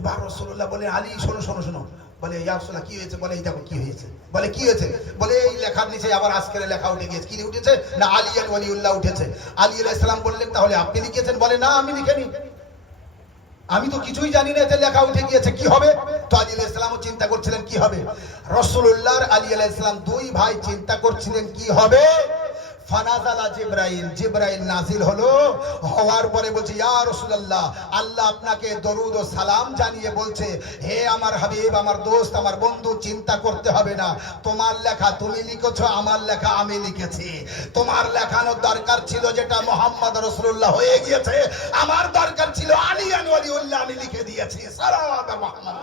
এবার রাসূলুল্লাহ বলে, আলী শোনো শোনো শোনো। বলে ইয়া রাসূলুল্লাহ কি হয়েছে? বলে এই দেখো কি হয়েছে। বলে কি হয়েছে? বলে এই লেখার নিচে আবার আজকের লেখা উঠে গিয়েছে। কি উঠেছে? না আলিয়ান ওয়ালিউল্লাহ উঠেছে। আলী আলাইহিস সালাম বললেন, তাহলে আপনি লিখেছেন? বলে না, আমি লিখিনি, আমি তো কিছুই জানি না, এতে লেখা উঠে গিয়েছে, কি হবে? তো আলী আলাইহিস সালামও চিন্তা করছিলেন কি হবে। রাসূলুল্লাহ আর আলী আলাইহিস সালাম দুই ভাই চিন্তা করছিলেন কি হবে। ফানাজালা জিবরাইল, জিবরাইল নাজিল হলো। হওয়ার পরে বলছে, ইয়া রাসূলুল্লাহ, আল্লাহ আপনাকে দরুদ ও সালাম জানিয়ে বলছে, হে আমার হাবিব, আমার দোস্ত, আমার বন্ধু, চিন্তা করতে হবে না। তোমার লেখা তুমি লিখেছো, আমার লেখা আমি লিখেছি। তোমার লেখানোর দরকার ছিল যেটা মুহাম্মদ রাসূলুল্লাহ, হয়ে গিয়েছে। আমার দরকার ছিল আলিয়ান ওয়ালিউল্লাহ, আমি লিখে দিয়েছি। সালাওয়াত মুহাম্মদ।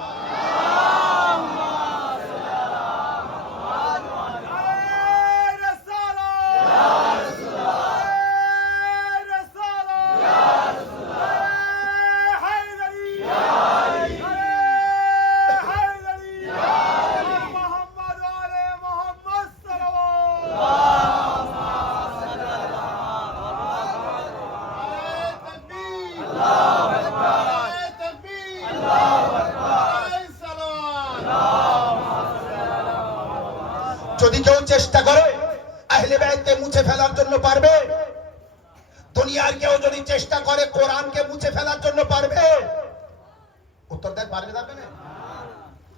যদি কেউ চেষ্টা করে আহলে বাইতকে মুছে ফেলার জন্য পারবে? দুনিয়ার কেউ যদি চেষ্টা করে কোরআনকে মুছে ফেলার জন্য পারবে? উত্তর দেন, পারবে না?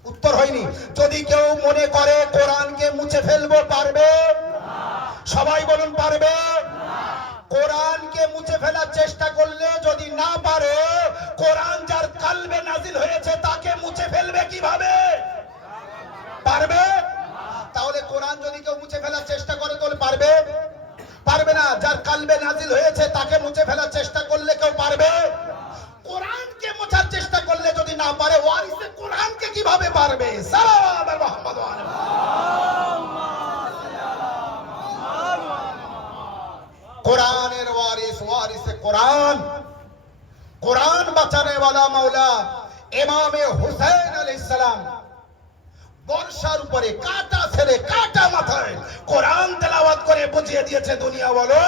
উত্তর হয়নি। যদি কেউ মনে করে কোরআনকে মুছে ফেলবো, পারবে? সবাই বলুন পারবে? কোরআনকে মুছে ফেলার চেষ্টা করলে যদি না পারে, কোরআন যার কালবে নাজিল হয়েছে তাকে মুছে ফেলবে কিভাবে? পারবে? তাহলে কোরআন যদি কেউ মুছে ফেলার চেষ্টা করে তাহলে পারবে? পারবে না। যার কালবে নাজিল হয়েছে তাকে মুছে ফেলার চেষ্টা করলে কেউ পারবে? কোরআনকে মোছার চেষ্টা করলে যদি না পারে, ওয়ারিসে কোরআনকে কিভাবে পারবে? সাল্লাল্লাহু আলাইহি মুহাম্মদ। কোরআনের ওয়ারিস, ওয়ারিসে কোরআন, কোরআন বাঁচানে ওয়ালা মাওলা ইমামে হুসাইন আলাইহিস সালাম বর্ষার উপরে কাটা ছেড়ে কাটা মাথায় কোরআন তেলাওয়াত করে বুঝিয়ে দিয়েছে দুনিয়া বলো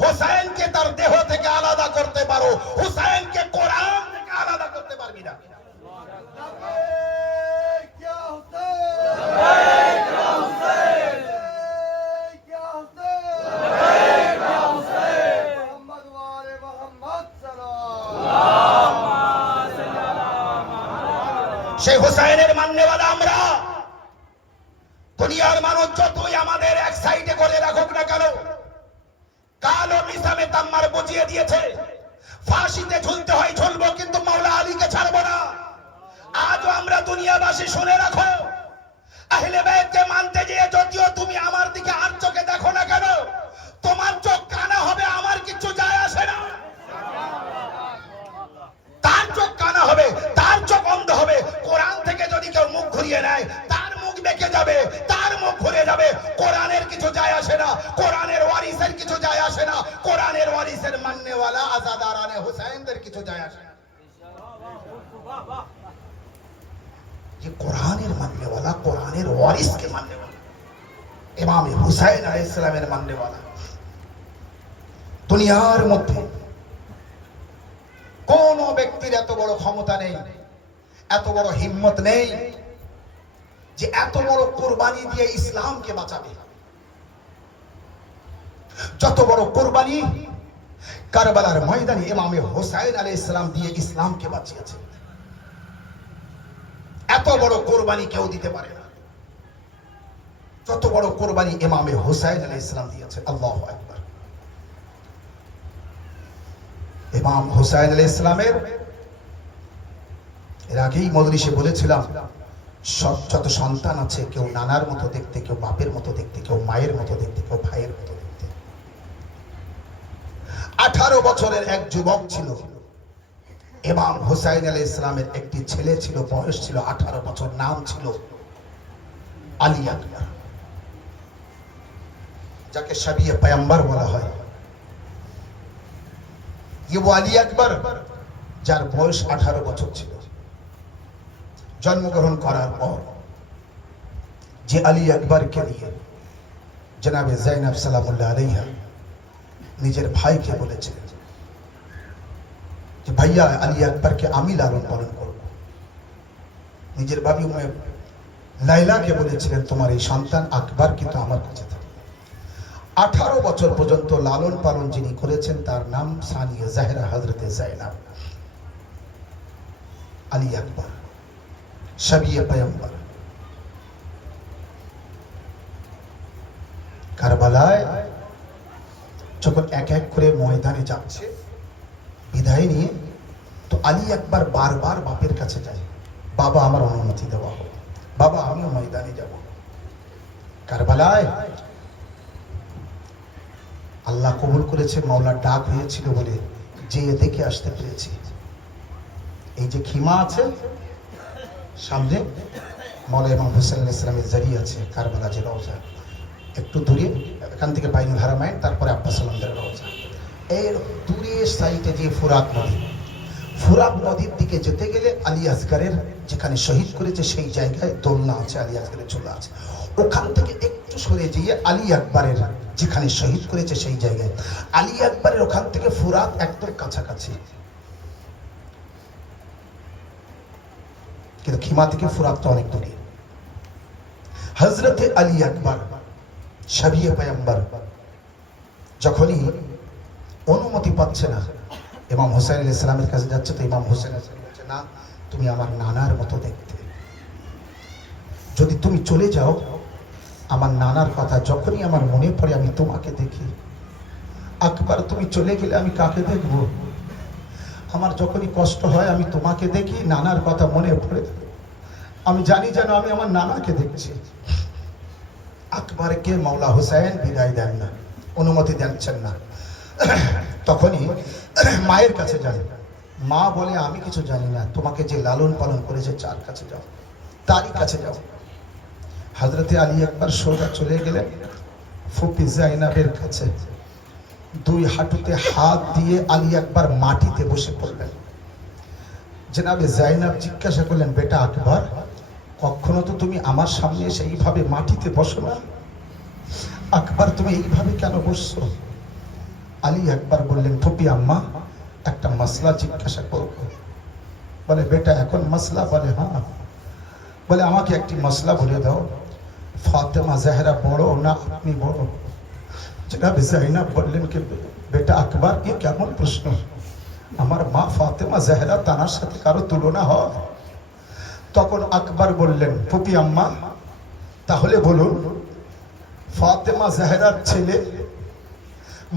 হুসাইনকে তার দেহ থেকে আলাদা করতে পারো, হুসাইনকে কোরআন থেকে আলাদা করতে পারবি না। সেই হুসাইনের মাননেওয়ালা আমরা। দুনিয়ার মানুষ যতই আমাদের এক সাইডে করে রাখুক না কেন, কালো মিসামে তাম্মার বুঝিয়ে দিয়েছে ফাঁসিতে ঝুলতে হয় ঝুলবো, কিন্তু মাওলা আলীকে ছাড়বো না। আজও আমরা দুনিয়াবাসী শুনে রাখো, আহলে বাইতকে মানতে গিয়ে যদিও তুমি আমার দিকে আর চোখে দেখো না কেন, তোমার চোখ কানা হবে, আমার কিছু যায় আসে না। তার চোখ কানা হবে, তার চোখ অন্ধ হবে। কোরআন থেকে যদি কেউ মুখ ঘুরিয়ে নেয়, তার মুখ বেঁকে যাবে, তার মুখ ঘুরে যাবে। কোরআনের কিছু যায় আসে না, কোরআনের ওয়ারিসের কিছু যায় আসে না, কোরআনের ওয়ারিসের মাননেওয়ালা আজাদারানে হুসাইনদের কিছু যায় আসে না। যে কোরআনের মাননেওয়ালা, কোরআনের ওয়ারিসকে মাননেওয়ালা, ইমাম হুসাইন আলাইহিস সালামের মাননেওয়ালা, দুনিয়ার মধ্যে কোন ব্যক্তির এত বড় ক্ষমতা নেই, এত বড় হিম্মত নেই যে এত বড় কোরবানি দিয়ে ইসলামকে বাঁচাবে। যত বড় কোরবানি কারবালার ময়দানে ইমামে হুসাইন আলাইহিস সালাম দিয়ে ইসলামকে বাঁচিয়েছে, এত বড় কোরবানি কেউ দিতে পারে না। যত বড় কোরবানি ইমামে হুসাইন আলাইহিস সালাম দিয়েছে। আল্লাহু আকবার। ইমাম হুসাইন আলাইহিস সালামের এর আগেই মজলিসে বলেছিলাম, যত সন্তান আছে, কেউ নানার মতো দেখতে, কেউ বাপের মতো দেখতে, কেউ মায়ের মতো দেখতে, কেউ ভাইয়ের মতো দেখতে। 18 বছরের এক যুবক ছিল ইমাম হুসাইন আলাইহিস সালামের। একটি ছেলে ছিল, বয়স ছিল 18 বছর, নাম ছিল আলী আকবর, যাকে শাবিয়ে পয়গম্বর বলা হয়। ये वो আলী আকবর যার বয়স 18 বছর ছিল। জন্মগ্রহণ করার পর যে আলী আকবরকে নিয়ে জনাবে যায়েনব সালামুল্লাহ আলাইহা নিজের ভাইকে বলেছিলেন যে ভাইয়া আলী আকবরকে আমি লালন পালন করব। নিজের ভাবি উম্মে লাইলাকে বলেছিলেন তোমার এই সন্তান আকবর কিন্তু আমার কাছে থাকবে। 18 বছর পর্যন্ত লালন পালন যিনি করেছেন তার নাম সানিয়া জাহরা হযরতে যায়েনব। আলী আকবর শাবিয়ে পয়গম্বর। কারবালায় যখন এক এক করে ময়দানে যাচ্ছে বিদায় নিয়ে, তো আলী আকবর বারবার বাপের কাছে যায়, বাবা আমার অনুমতি দেওয়া হোক, বাবা আমিও ময়দানে যাব। কারবালায় আল্লাহ কবুল করেছে, মাওলার ডাক হয়েছিল বলে যে দেখে আসতে পেরেছি। এই যে খিমা আছে সামনে, মাওলা ইমাম হুসাইন আলাইহিস সালামের জারি আছে, কারবালা যে রওজা, একটু দূরে এখান থেকে বাইনুল হারামাইন, তারপরে আব্বাস সালামদের রওজা। এর দূরে সাইডে যে ফুরাত নদী, ফুরাত নদীর দিকে যেতে গেলে আলী আসগরের যেখানে শহীদ করেছে সেই জায়গায় দোলনা আছে, আলী আসগরের চুলা আছে। ওখান থেকে একটু সরে গিয়ে আলী আকবরের যেখানে শহীদ করেছে সেই জায়গায়, আলী আকবরের ওখান থেকে ফুরাত একদম কাছাকাছি, কিন্তু খিমা থেকে ফুরাতটা অনেক দূরে। হযরতে আলী আকবর শবিয়ে পয়গম্বর যখনই অনুমতি পাচ্ছে না, ইমাম হুসাইন আলাইহিস সালামের কাছে যাচ্ছে, তো ইমাম হুসাইন আলাইহিস সালাম বলছে, না, তুমি আমার নানার মতো দেখতে, যদি তুমি চলে যাও, আমার নানার কথা যখনই আমার মনে পড়ে আমি তোমাকে দেখি। আকবর, তুমি চলে গেলে আমি কাকে দেখব? আমার যখনই কষ্ট হয় আমি তোমাকে দেখি, নানার কথা মনে পড়ে, আমি জানি যেন আমি আমার নানাকে দেখছি। আকবরকে মাওলা হুসাইন বিদায় দেন না, অনুমতি দিচ্ছেন না। তখনই মায়ের কাছে যান। মা বলে, আমি কিছু জানি না, তোমাকে যে লালন পালন করেছে যার কাছে যাও, তারই কাছে যাও। হযরতে আলী আকবর সোজা চলে গেলেন ফুপি জাইনাবের কাছে। দুই হাঁটুতে হাত দিয়ে আলী আকবর মাটিতে বসে পড়লেন। জনাবে জাইনাব জিজ্ঞাসা করলেন, বেটা আকবর, কখনো তো তুমি আমার সামনে এসে এইভাবে মাটিতে বসো না, আকবর তুমি এইভাবে কেন বসছো? আলী আকবর বললেন, ফুপি আম্মা, একটা মাসলা জিজ্ঞাসা করবো। বলে, বেটা এখন মাসলা? বলে, হ্যাঁ। বলে, আমাকে একটি মাসলা বলে দাও, ফাতেমা জাহরা বড় না আপনি বড়? জনাবে জাইনাব বললেন কি, বেটা আকবর, এ কেমন প্রশ্ন? আমার মা ফাতেমা জাহরা, তানার সাথে কারো তুলনা হয়? তখন আকবর বললেন, ফুপি আম্মা, তাহলে বলুন, ফাতেমা জাহরার ছেলে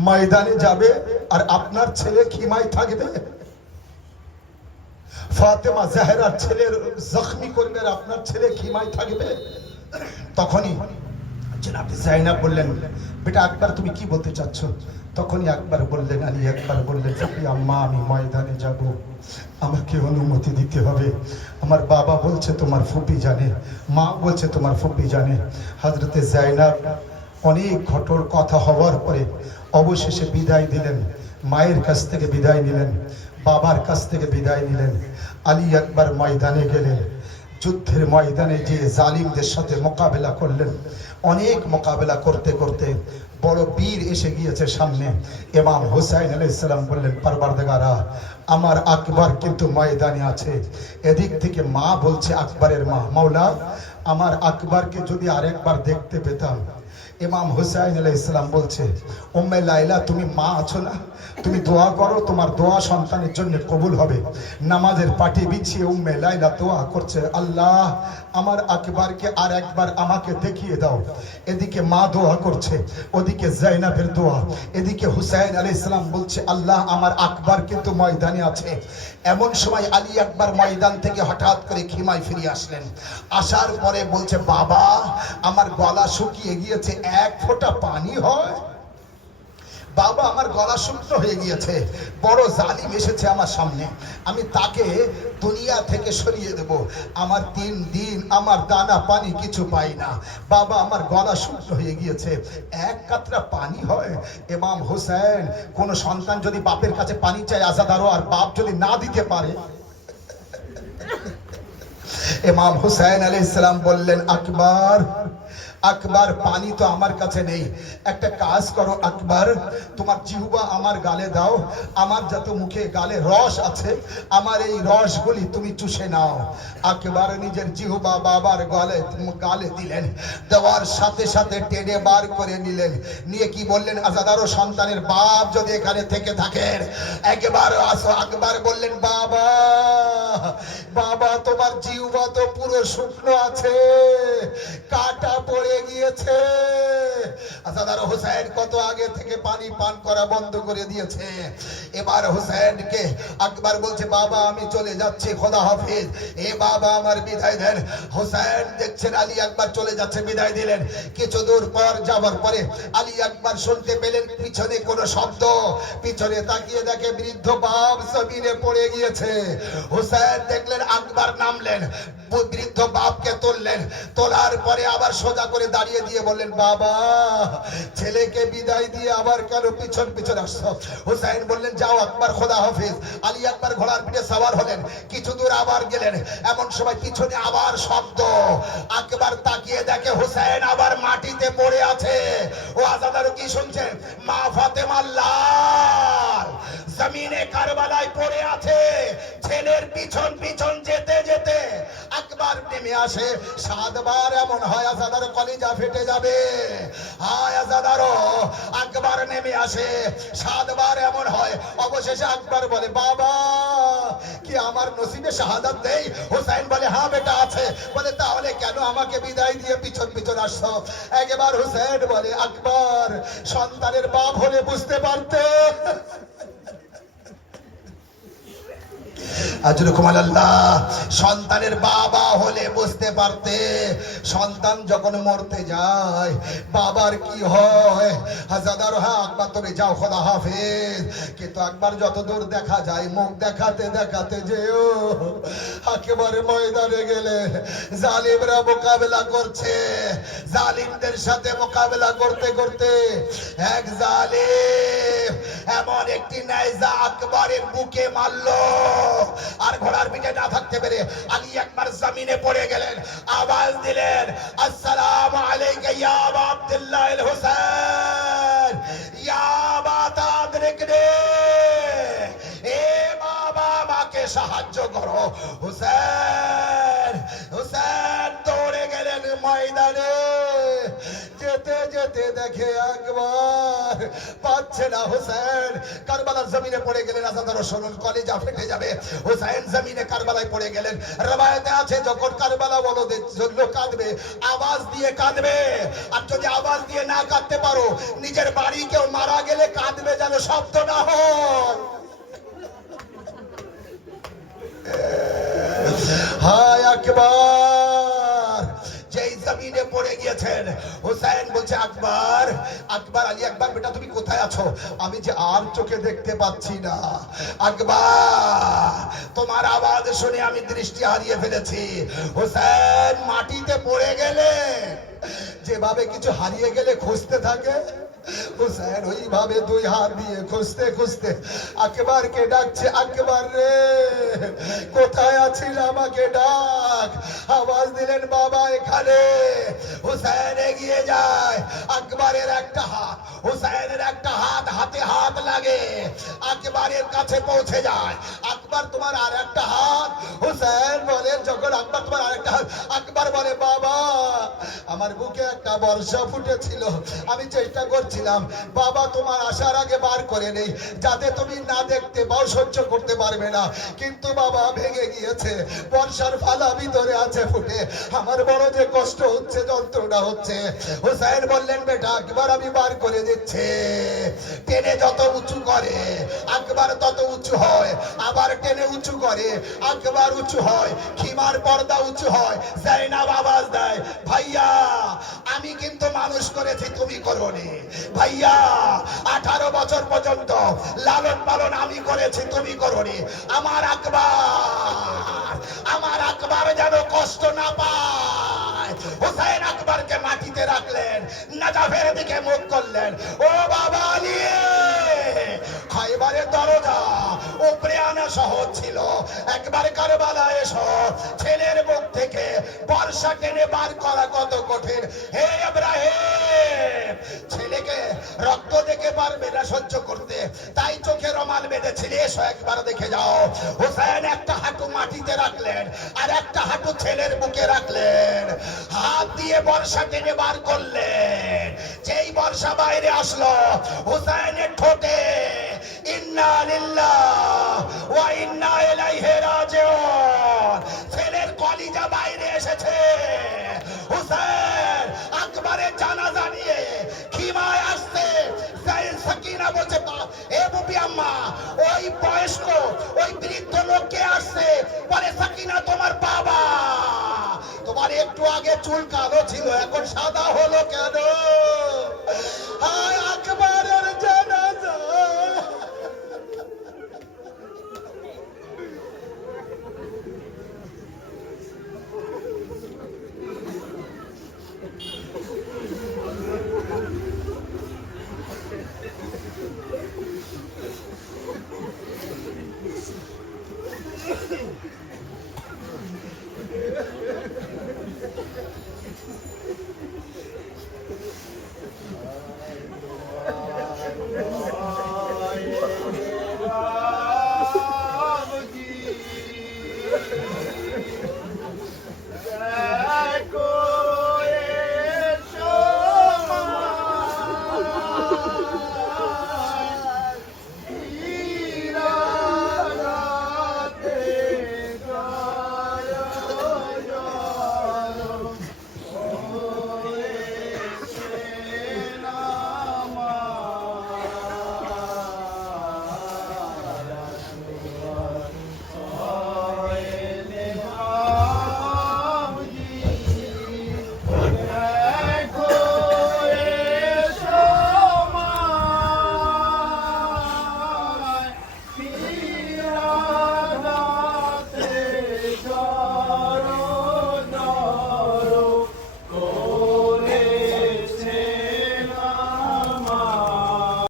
ময়দানে যাবে আর আপনার ছেলে খিমায় থাকবে? ফাতেমা জাহরার ছেলে জখমি করবে আর আপনার ছেলে খিমায় থাকবে? তখনই জনাবে জাইনাব বললেন, বেটা আকবর, তুমি কি বলতে চাচ্ছ? তখনই আকবর বললেন, আলী আকবর বললেন, ফুপি আম্মা, আমি ময়দানে যাব, আমাকে অনুমতি দিতে হবে। আমার বাবা বলছে তোমার ফুপি জানে, মা বলছে তোমার ফুপি জানে। হযরতে জাইনাব অনেক ঘটর কথা হওয়ার পরে অবশেষে বিদায় দিলেন। মায়ের কাছ থেকে বিদায় নিলেন, বাবার কাছ থেকে বিদায় নিলেন। আলী আকবর ময়দানে গেলেন। যুদ্ধের ময়দানে যে জালিমদের সাথে মোকাবেলা করলেন, অনেক মোকাবেলা করতে করতে বড় বীর এসে গিয়েছে সামনে। ইমাম হুসাইন আলাইহিস সালাম বললেন, পরবর্তীগারা, আমার আকবর কিন্তু ময়দানে আছে। এদিক থেকে মা বলছে, আকবরের মা, মাওলা, আমার আকবরকে যদি আরেকবার দেখতে পেতাম। ইমাম হুসাইন আলাইহিস সালাম বলছে, উম্মে লাইলা, তুমি মা আছো না, তুমি দোয়া করো, তোমার দোয়া সন্তানের জন্য কবুল হবে। নামাজের পাটি বিছিয়ে উম্মে লাইলা দোয়া করছে, আল্লাহ, আমার আকবরকে আর একবার আমাকে দেখিয়ে দাও। এদিকে মা দোয়া করছে, ওদিকে জাইনাবের দোয়া, এদিকে হুসাইন আলাইহিস সালাম বলছে, আল্লাহ, আমার আকবর কিন্তু ময়দানে আছে। এমন সময় আলী আকবর ময়দান থেকে হঠাৎ করে খিমায় ফিরে আসলেন। আসার পরে বলছে, বাবা, আমার গলা শুকিয়ে গিয়েছে, এক ফোঁটা পানি হয়? বাবা, আমার গলা শুকনো হয়ে গিয়েছে, বড় জালিম এসেছে আমার সামনে, আমি তাকে দুনিয়া থেকে সরিয়ে দেব। আমার 3 দিন আমার দানা পানি কিছু পাই না, বাবা, আমার গলা শুকনো হয়ে গিয়েছে, এক কাতরা পানি হয়? ইমাম হুসাইন, কোন সন্তান যদি বাপের কাছে পানি চায় আজাদারও, আর বাপ যদি না দিতে পারে? ইমাম হুসাইন আলাইহিস সালাম বললেন, আকবর, আকবর, পানি তো আমার কাছে নেই, একটা কাজ করো আকবর, তোমার জিহ্বা আমার গালে দাও, আমার যত মুখে গালে রস আছে, আমার এই রসগুলি তুমি চুষে নাও। আকবর নিজের জিহ্বা বাবার গালে দিলেন, দেওয়ার সাথে সাথে টেনে বার করে নিলেন, নিয়ে কি বললেন, আজাদারও সন্তানের বাপ যদি এখানে থেকে থাকেন, একবার আসো। আকবর বললেন, বাবা, বাবা, তোমার জিহ্বা তো পুরো শুকনো আছে, কাটা পড়ে গিয়েছে। আজাদার হুসাইন কত আগে থেকে পানি পান করা বন্ধ করে দিয়েছে। এবার হুসাইনকে আকবর বলছে, বাবা, আমি চলে যাচ্ছি, খোদা হাফেজ, এ বাবা, আমার বিদায় দেন। হুসাইন দেখছেন আলী আকবর চলে যাচ্ছে, বিদায় দিলেন। কিছু দূর পর যাওয়ার পরে আলী আকবর শুনতে পেলেন পিছনে কোনো শব্দ, পিছনে তাকিয়ে দেখে বৃদ্ধ বাপ জমিনে পড়ে গিয়েছে। হুসাইন দেখলেন, আকবর নামলেন, বৃদ্ধ বাপকে তুললেন, তোলার পরে আবার সোজা করে দাঁড়িয়ে দিয়ে বললেন, বাবা, ছেলেকে বিদায় দিয়ে আবার কেন পিছন পিছন আসছো? হুসাইন বললেন, যাও আকবর, খোদা হাফেজ। আলী আকবর ঘোড়ার পিঠে সওয়ার হলেন, কিছু দূর আবার গেলেন, এমন সময় পিছনে আবার শব্দ। আকবর তাকিয়ে দেখে হুসাইন আবার মাটিতে পড়ে আছে। ও আজাদারও কি শুনছেন? মা ফাতেমা লাল জমিনে কারবালায় পড়ে আছে। ছেলের পিছন পিছন যেতে যেতে আকবর নেমে নেমে আসে 7 বার এমন হয় আজাদার কলিজা ফেটে যাবে। হায় আজাদারও আকবার নেমে আসে 7 বার এমন হয়। অবশেষে আকবর বলে বাবা কি আমার নসিবে শাহাদাত নেই? হুসাইন বলে হ্যাঁ বেটা আছে। বলে তাহলে কেন আমাকে বিদায় দিয়ে পিছন পিছন আসছো? একবার হুসাইন বলে আকবর সন্তানের বাপ হলে বুঝতে পারতে। সন্তানের বাবা হলে বুঝতে পারতে সন্তান যখন মরতে যায় বাবার কি হয়। হাজাদার আকবর তুমি যাও খোদা হাফেজ। কিন্তু একবার যত দূর দেখা যায় মুখ দেখাতে দেখাতে যেও একেবারে ময়দানে গেলে জালিমরা মোকাবেলা করছে। জালিমদের সাথে মোকাবেলা করতে করতে এক জালিম এমন একটি নাইজা আকবরের বুকে মারলো। আর ঘোড়ার পিঠে না থাকতে পেরে আলী একবার জমিনে পড়ে গেলেন। আওয়াজ দিলেন আসসালামু আলাইকা ইয়া আবা আব্দুল্লাহ আল হুসাইন ইয়া আবা তাদরিকনি। এ বাবা আমাকে সাহায্য করো। হুসাইন হুসাইন দৌড়ে গেলেন ময়দানে। যেতে যেতে দেখে আকবর পাচ্ছে না হুসাইন। কারবালার জমিনে পড়ে গেলেন। আজাদারও শুনুন কলিজা ফেটে যাবে। হুসাইন জমিনে কারবালায় পড়ে গেলেন। রবায়েতে আছে যখন কারবালা বলদের জন্য কাঁদবে আওয়াজ দিয়ে কাঁদবে। আর যদি আওয়াজ দিয়ে না কাঁদতে পারো নিজের বাড়ি কেউ মারা গেলে কাঁদবে যেন শব্দ না হয়। হায় আকবর যেই জমিনে পড়ে গিয়েছেন হুসাইন বলছে আকবর আকবর আলী আকবর বেটা তুমি কোথায় আছো? আমি যে আর চোখে দেখতে পাচ্ছি না। আকবর তোমার আওয়াজ শুনে আমি দৃষ্টি হারিয়ে ফেলেছি। হুসাইন মাটিতে পড়ে গেলে যেভাবে কিছু হারিয়ে গেলে খুঁজতে থাকে হুসাইন ওইভাবে 2 হাত দিয়ে খুঁজতে খুঁজতে আকবরকে ডাকছে আকবর রে কোথায় আছিস আমাকে ডাক। আওয়াজ দিলেন বাবা এখানে। হুসাইন এগিয়ে যায়। আকবরের একটা হাত হুসাইনের একটা হাত হাতে হাত লাগে আকবরের কাছে পৌঁছে যায়। আকবর তোমার আর একটা হাত। হুসাইন বলে যখন আকবর তোমার আর একটা হাত। আকবর বলে বাবা আমার বুকে একটা বর্ষা ফুটেছিল আমি চেষ্টা করছিলাম বাবা তোমার আসার আগে বার করে নেই যাতে তুমি না দেখতে পাও সহ্য করতে পারবে না। কিন্তু বাবা ভেঙে গিয়েছে বর্ষার ফালা ভিতরে আছে ফুটে আমার বড় যে কষ্ট হচ্ছে যন্ত্রণা হচ্ছে। হুসাইন বললেন বেটা আকবর আমি বার করে দিচ্ছি। টেনে যত উঁচু করে আকবর তত উঁচু হয়। আবার টেনে উঁচু করে আকবর উঁচু হয়। খিমার পর্দা উঁচু হয়। জাইনাব আওয়াজ দেয় ভাইয়া আমি কিন্তু মানুষ করেছি তুমি করোনি। ভাইয়া 18 বছর পর্যন্ত লালন পালন আমি করেছি তুমি করোনি। আমার আকবর যেন কষ্ট না পায়। হুসাইন আকবরকে মাটিতে রাখলেন নাজাফের দিকে মুখ করলেন। ও বাবা আলী খাইবারের দরজা উপরে আনা সহজ ছিল। একবার কারবালা এসো ছেলের মুখ থেকে বর্ষা টেনে বার করা কত কঠিন। হে ইব্রাহিম ছেলেকে রক্ত দেখে পারবে না সহ্য করতে তাই চোখে রুমাল বেঁধেছিল। এসো একবার দেখে যাও। হুসাইন একটা হাঁটু মাটিতে রাখলেন আর একটা হাঁটু ছেলের বুকে রাখলেন। হাত দিয়ে বর্ষা টেনে বার করলেন। যেই বর্ষা বাইরে আসলো হুসাইনের ঠোঁটে ইন্না লিল্লাহ ওয়া ইন্না ইলাইহি রাজিউন ছেলের কলিজা বাইরে এসেছে। হুসাইন আকবরের জানাজা নিয়ে খিমায় আসছে। সাকিনা বলছে এ বুবি আম্মা ওই বয়স্ক ওই বৃদ্ধ লোককে আসছে বলে সাকিনা তোমার বাবা। তোমার একটু আগে চুল কালো ছিল এখন সাদা হলো কেন? হায়